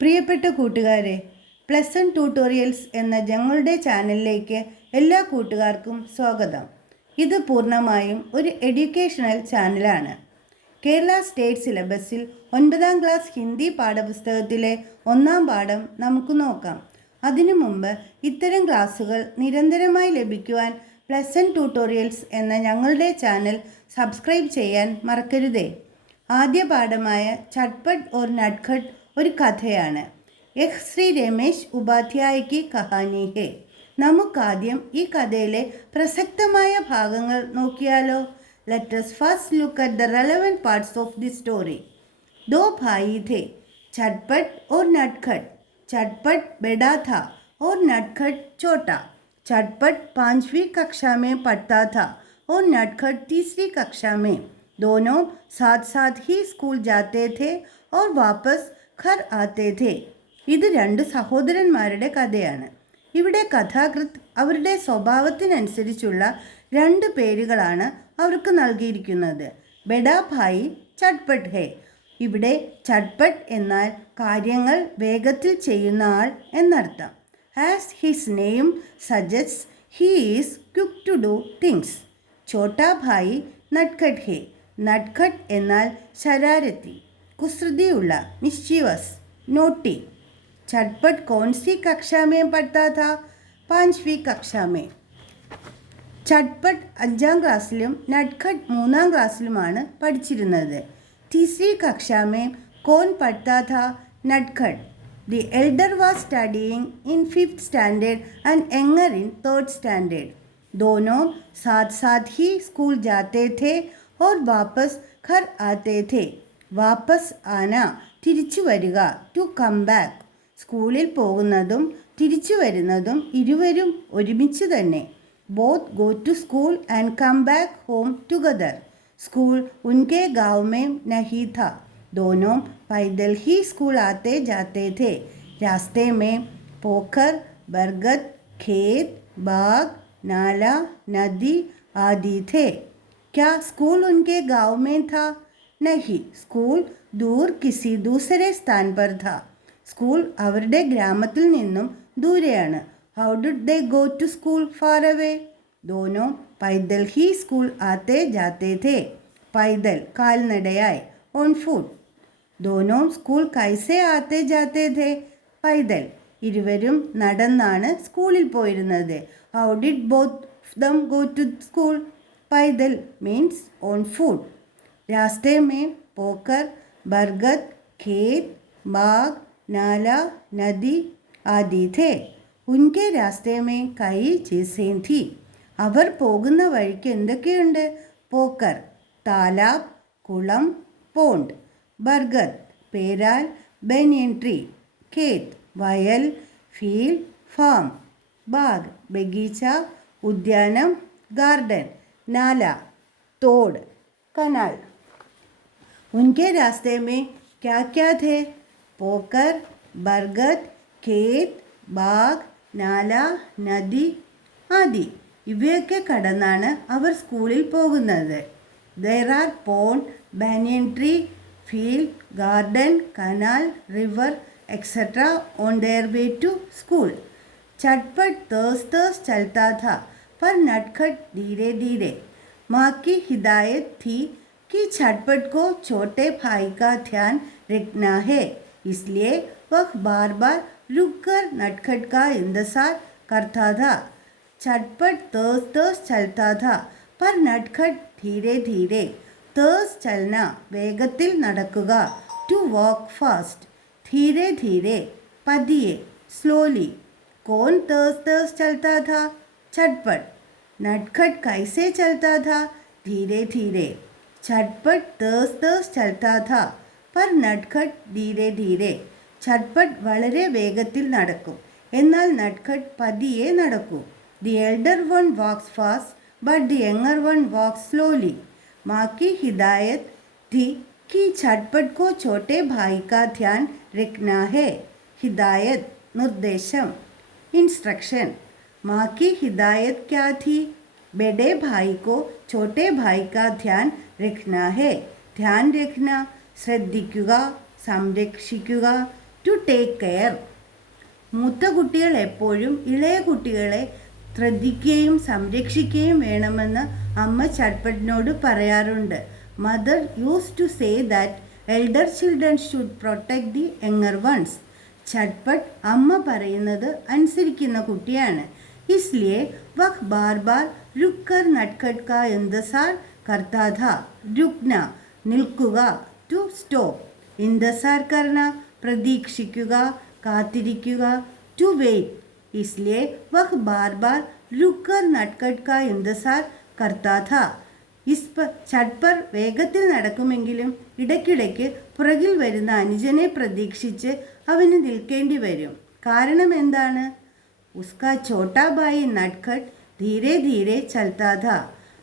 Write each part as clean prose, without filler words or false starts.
പ്രിയപ്പെട്ട കൂട്ടുകാരെ, plus 1 tutorials എന്ന ഞങ്ങളുടെ ചാനലിലേക്ക് എല്ലാ കൂട്ടുകാർക്കും സ്വാഗതം. ഇത് പൂർണ്ണമായും ഒരു എഡ്യൂക്കേഷണൽ ചാനലാണ്. കേരള സ്റ്റേറ്റ് സിലബസിൽ 9ാം ക്ലാസ് ഹിന്ദി പാഠപുസ്തകത്തിലെ 1ാം പാഠം നമുക്ക് നോക്കാം. അതിനു മുമ്പ് ഇത്തരം ക്ലാസ്സുകൾ നിരന്തരമായി ലഭിക്കുവാൻ പ്ലസ് 1 ട്യൂട്ടോറിയൽസ് എന്ന ഞങ്ങളുടെ ചാനൽ സബ്സ്ക്രൈബ് ചെയ്യാൻ മറക്കരുതേ. ആദ്യ പാഠമായ ചട്പട്ട് ഓർ നട്ഖട്ട് ഒരു കഥയാണ്. ശ്രീ രമേശ് ഉപാധ്യായക്ക് കഹാനി ഹെ. നമുക്കാദ്യം ഈ കഥയിലെ പ്രസക്തമായ ഭാഗങ്ങൾ നോക്കിയാലോ. Let us first look at the relevant parts of the story. दो भाई थे, चटपट और नटखट. चटपट बड़ा था और नटखट छोटा. चटपट 5वीं कक्षा में पढ़ता था और नटखट 3री कक्षा में. दोनों साथ साथ ही स्कूल जाते थे और वापस घर आते थे. ഇത് രണ്ട് സഹോദരന്മാരുടെ കഥയാണ്. ഇവിടെ കഥാകൃത്ത് അവരുടെ സ്വഭാവത്തിനനുസരിച്ചുള്ള രണ്ട് പേരുകളാണ് അവർക്ക് നൽകിയിരിക്കുന്നത്. ബഡാ ഭായി ചട്പട്ട് ഹേ. ഇവിടെ ചട്പട്ട് എന്നാൽ കാര്യങ്ങൾ വേഗത്തിൽ ചെയ്യുന്ന ആൾ എന്നർത്ഥം. As his name suggests, he is quick to do things. ഛോട്ടാ ഭായി നട്ഖട്ട് ഹേ. നട്ഖട്ട് എന്നാൽ ശരാരത്തി, കുസൃതിയുള്ള, മിസ്ചീവസ്, നോട്ടി. चटपट कौन सी कक्षा में पढ़ता था? 5वीं कक्षा में. ചട്പട്ട് 5ാം ക്ലാസ്സിലും നട്ഖട്ട് 3ാം ക്ലാസ്സിലുമാണ് പഠിച്ചിരുന്നത്. तीसरी कक्षा में कौन पढ़ता था? नटखट. The elder was studying in 5th standard and younger in 3rd standard. दोनों साथ साथ ही स्कूल जाते थे और वापस घर आते थे. वापस आना തിരിച്ചു വരിക, ടു കം ബാക്ക്. സ്കൂളിൽ പോകുന്നതും തിരിച്ചു വരുന്നതും ഇരുവരും ഒരുമിച്ച് തന്നെ. Both go to school and come back home together. School उनके गांव में नहीं था. दोनों पैदल ही स्कूल आते जाते थे. रास्ते में पोखर, बरगद, खेत, बाग, नाला, नदी आदि थे. क्या स्कूल उनके गांव में था? नहीं, स्कूल दूर किसी दूसरे स्थान पर था. സ്കൂൾ അവരുടെ ഗ്രാമത്തിൽ നിന്നും ദൂരെയാണ്. How did they go to school far away? ദോനോ പൈദൽ ഹി സ്കൂൾ ആത്തെ ജാത്തെ ഥേ. പൈദൽ കാൽനടയായി, ഓൺ ഫുട്ട്. ദോനോ സ്കൂൾ കൈസെ ആത്തെ ജാത്തെ ഥേ. പൈദൽ ഇരുവരും നടന്നാണ് സ്കൂളിൽ പോയിരുന്നത്. How did both them go to school? പൈദൽ മീൻസ് ഓൺ ഫുട്ട്. രാസ്തേ മേ പോക്കർ, ബർഗद, खेत, बाग, नाला, नदी आदि थे. उनके रास्ते में कई चीज़ें थी. അവർ പോകുന്ന വഴിക്ക് എന്തൊക്കെയുണ്ട്? പോക്കർ താലാബ്, കുളം, പോണ്ട്. ബർഗദ് പേരാൽ, ബനിയൻ ട്രീ. ഖേത്ത് വയൽ, ഫീൽഡ്, ഫാം. ബാഗ് ബഗീച്ച, ഉദ്യാനം, ഗാർഡൻ. നാല തോട്, കനാൽ. उनके रास्ते में क्या क्या थे? पोकर, बरगद, खेत, बाग, നാല, നദി ആദി. ഇവയൊക്കെ കടന്നാണ് അവർ സ്കൂളിൽ പോകുന്നത്. There are pond, banyan tree, field, garden, canal, river etcetera on their way to school. चटपट तेज तेज चलता था पर नटखट धीरे धीरे. माँ की हिदायत थी कि चटपट को छोटे भाई का ध्यान रखना है, इसलिए वह बार बार रुक कर नटखट का इंतज़ार करता था. चटपट तेज तेज चलता था पर नटखट धीरे धीरे. तेज चलना വേഗത്തിൽ നടക്കുക, ടു വാക്ക് ഫാസ്റ്റ്. धीरे धीरे പതിയെ, സ്ലോലി. कौन तेज तेज चलता था? चटपट. नटखट कैसे चलता था? धीरे धीरे. ചട്പട്ട് തേസ് തേസ് ചൽത്താ ഥാ പർ നട്ഖട്ട് ധീരെ ധീരെ. ചട്പട്ട് വളരെ വേഗത്തിൽ നടക്കും, എന്നാൽ നട്ഖട്ട് പതിയെ നടക്കൂ. The elder one walks fast but the younger one walks slowly. മാँ की हिदायत थी कि चटपट को छोटे भाई का ध्यान रखना है. हिदायत निर्देशം, इंस्ट्रक्शन. माँ की हिदायत क्या थी? बड़े भाई को छोटे भाई का ध्यान रखना है. ध्यान रखना ശ്രദ്ധിക്കുക, സംരക്ഷിക്കുക. To take care. മൂത്ത കുട്ടികൾ എപ്പോഴും ഇളയ കുട്ടികളെ ശ്രദ്ധിക്കുകയും സംരക്ഷിക്കുകയും വേണമെന്ന് അമ്മ ചട്പട്ടിനോട് പറയാറുണ്ട്. Mother use to say that elder children should protect the younger ones. Chatpat അമ്മ പറയുന്നത് അനുസരിക്കുന്ന കുട്ടിയാണ്. इसलिए वह बार बार रुक कर नटखट का इंतजार करता था. रुकना നിൽക്കുക, ടു സ്റ്റോപ്പ്. इंतजार करना പ്രതീക്ഷിക്കുക, കാത്തിരിക്കുക, ടു വെയിറ്റ്. इसलिए वह बार बार रुक कर नटखट का इंतजार करता था. ചട്പർ വേഗത്തിൽ നടക്കുമെങ്കിലും ഇടയ്ക്കിടയ്ക്ക് പുറകിൽ വരുന്ന അനുജനെ പ്രതീക്ഷിച്ച് അവന് നിൽക്കേണ്ടി വരും. കാരണം എന്താണ്? ഉസ്കാ ഛോട്ടാ ഭായി നട്ഖട്ട് ധീരെ ധീരെ ചൽത്താ ഥാ.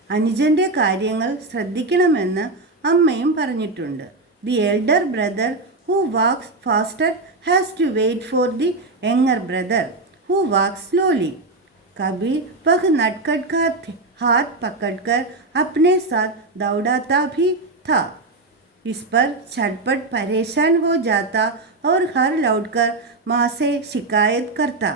അനുജൻ്റെ കാര്യങ്ങൾ ശ്രദ്ധിക്കണമെന്ന് അമ്മയും പറഞ്ഞിട്ടുണ്ട്. The elder brother who walks faster has to wait for the younger brother who walks slowly. कभी वह नटखट का हाथ पकड़कर अपने साथ दौड़ाता भी था. इस पर झटपट परेशान हो जाता और घर लौटकर माँ से शिकायत करता.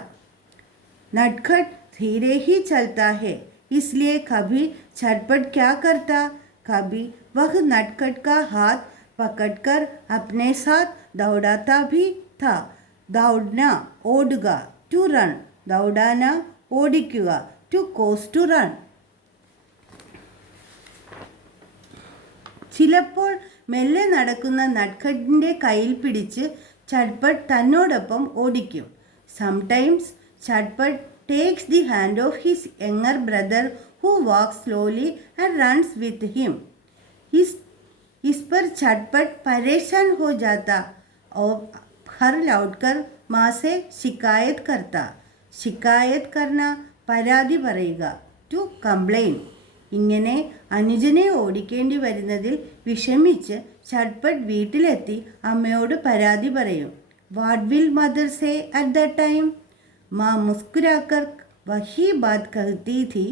नटखट धीरे ही चलता है, इसलिए कभी झटपट क्या करता, कभी वह नटखट का हाथ पकड़कर अपने साथ दौड़ाता भी था. दौड़ना ओडुगा, टू रन. दौड़ाना ഓടിക്കുക, ടു കോസ് ടു റൺ. ചിലപ്പോൾ മെല്ലെ നടക്കുന്ന നട്ഖട്ടിൻ്റെ കയ്യിൽ പിടിച്ച് ചട്പട്ട് തന്നോടൊപ്പം ഓടിക്കും. Sometimes Chatpat takes the hand of his younger brother who walks slowly and runs with him. इस पर झटपट परेशान हो जाता और घर लौटकर माँ से शिकायत करता. शिकायत करना പരാതി പറയുക, ടു കംപ്ലെയിൻ. ഇങ്ങനെ അനുജനെ ഓടിക്കേണ്ടി വരുന്നതിൽ വിഷമിച്ച് ചട്പട്ട് വീട്ടിലെത്തി അമ്മയോട് പരാതി പറയും. What will mother say at the time? മാँ मुस्कुराकर वही बात कहती थी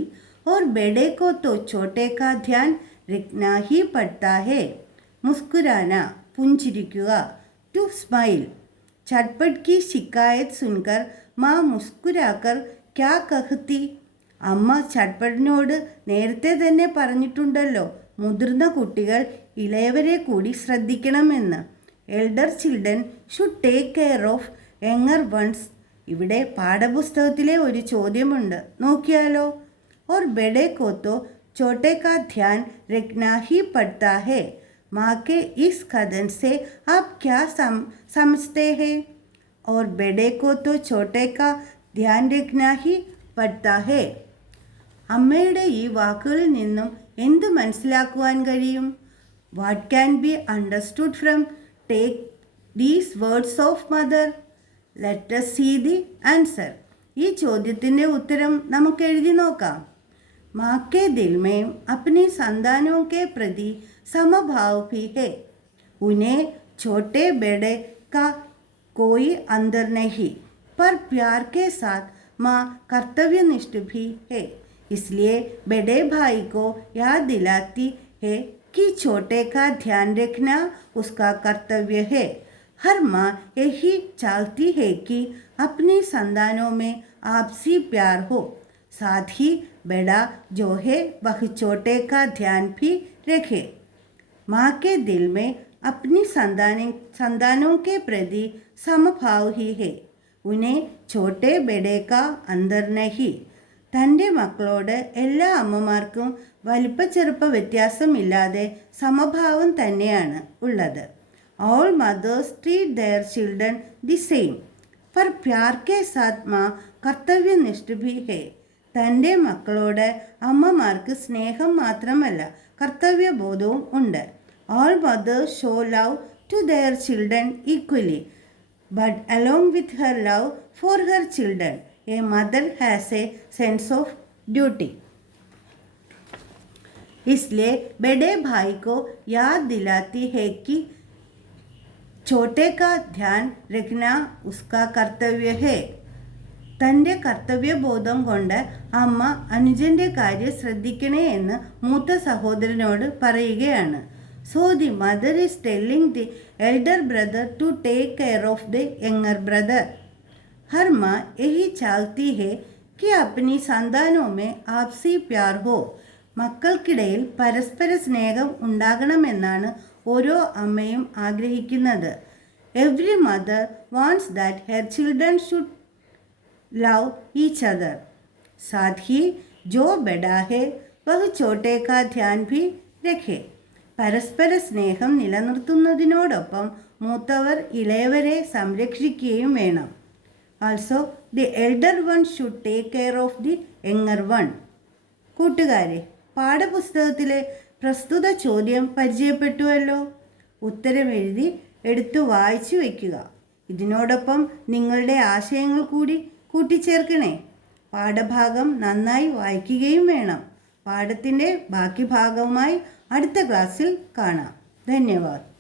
और बेटे को तो छोटे का ध्यान रखना ही पड़ता है. मुस्कुराना പുഞ്ചിരിക്കുക, ടു സ്മൈൽ. ചട്പട്ട് की शिकायत सुनकर മാँ മുസ്കുരാക്കർ ക്യാ കഹത്തി. അമ്മ ചട്പട്ടിനോട് നേരത്തെ തന്നെ പറഞ്ഞിട്ടുണ്ടല്ലോ, മുതിർന്ന കുട്ടികൾ ഇളയവരെ കൂടി ശ്രദ്ധിക്കണമെന്ന്. Elder children should take care of younger ones. ഇവിടെ പാഠപുസ്തകത്തിലെ ഒരു ചോദ്യമുണ്ട്, നോക്കിയാലോ. ഓർ ബെഡെ കോ തോ ചോട്ടെ കാ ധ്യാൻ രഖ്നാ ഹി പഡ്താ ഹെ. മാँ के इस कथन से आप क्या समझते हैं? और बड़े को तो छोटे का ध्यान रखना ही पड़ता है. അമ്മയുടെ ഈ വാക്കുകളിൽ നിന്നും എന്ത് മനസ്സിലാക്കുവാൻ കഴിയും? What can be understood from take these words of mother? Let us see the answer. ഈ ചോദ്യത്തിൻ്റെ ഉത്തരം നമുക്ക് എഴുതി നോക്കാം. माँ के दिल में अपनी संतानों के प्रति समभाव भी है. उन्हें छोटे बड़े का कोई अंदर नहीं, पर प्यार के साथ माँ कर्तव्यनिष्ठ भी है. इसलिए बड़े भाई को याद दिलाती है कि छोटे का ध्यान रखना उसका कर्तव्य है. हर माँ यही चाहती है कि अपनी संतानों में आपसी प्यार हो, साथ ही बड़ा जो है वह छोटे का ध्यान भी रखे. माँ के दिल में अपनी संतानों के प्रति समभाव ही है. उन्हें छोटे बड़े का अंदर नहीं. തൻ്റെ മക്കളോട് എല്ലാ അമ്മമാർക്കും വലിപ്പ ചെറുപ്പ വ്യത്യാസമില്ലാതെ സമഭാവം തന്നെയാണ് ഉള്ളത്. All mothers treat their children the same, पर प्यार के साथ माँ कर्तव्यनिष्ठ भी है. തൻ്റെ മക്കളോട് അമ്മമാർക്ക് സ്നേഹം മാത്രമല്ല കർത്തവ്യബോധവും ഉണ്ട്. All mothers show love to their children equally, but along with her love for her children, a mother has a sense of duty. इसलिए बड़े भाई को याद दिलाती है कि छोटे का ध्यान रखना उसका कर्तव्य है. തൻ്റെ കർത്തവ്യബോധം കൊണ്ട് അമ്മ അനുജൻ്റെ കാര്യം ശ്രദ്ധിക്കണേ എന്ന് മൂത്ത സഹോദരനോട് പറയുകയാണ്. So the mother is telling the elder brother to take care of the younger brother. हर माँ यही चाहती है कि अपनी संतानों में आपसी प्यार हो. മക്കൾക്കിടയിൽ പരസ്പര സ്നേഹം ഉണ്ടാകണമെന്നാണ് ഓരോ അമ്മയും ആഗ്രഹിക്കുന്നത്. Every mother wants that her children should love each other. साथ ही जो बड़ा है वह छोटे का ध्यान भी रखे. പരസ്പര സ്നേഹം നിലനിർത്തുന്നതിനോടൊപ്പം മൂത്തവർ ഇളയവരെ സംരക്ഷിക്കുകയും വേണം. Also the elder one should take care of the younger one. കൂട്ടുകാരെ, പാഠപുസ്തകത്തിലെ പ്രസ്തുത ചോദ്യം പരിചയപ്പെട്ടുവല്ലോ. ഉത്തരം എഴുതി എടുത്തു വായിച്ചു വയ്ക്കുക. ഇതിനോടൊപ്പം നിങ്ങളുടെ ആശയങ്ങൾ കൂടി കൂട്ടിച്ചേർക്കണേ. പാഠഭാഗം നന്നായി വായിക്കുകയും വേണം. പാഠത്തിൻ്റെ ബാക്കി ഭാഗവുമായി അടുത്ത ക്ലാസ്സിൽ കാണാം. ധന്യവാദം.